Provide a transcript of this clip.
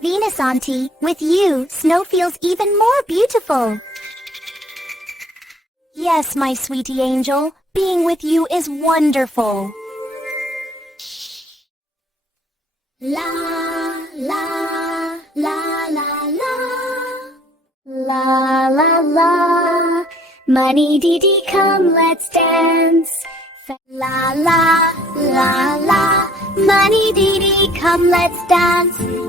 Venus Auntie, with you, snow feels even more beautiful. Yes, my sweetie angel, being with you is wonderful. La, la, la, la, la. La, la, la. Money Dee, come, let's dance. La, la, la, la. Money Dee, come, let's dance.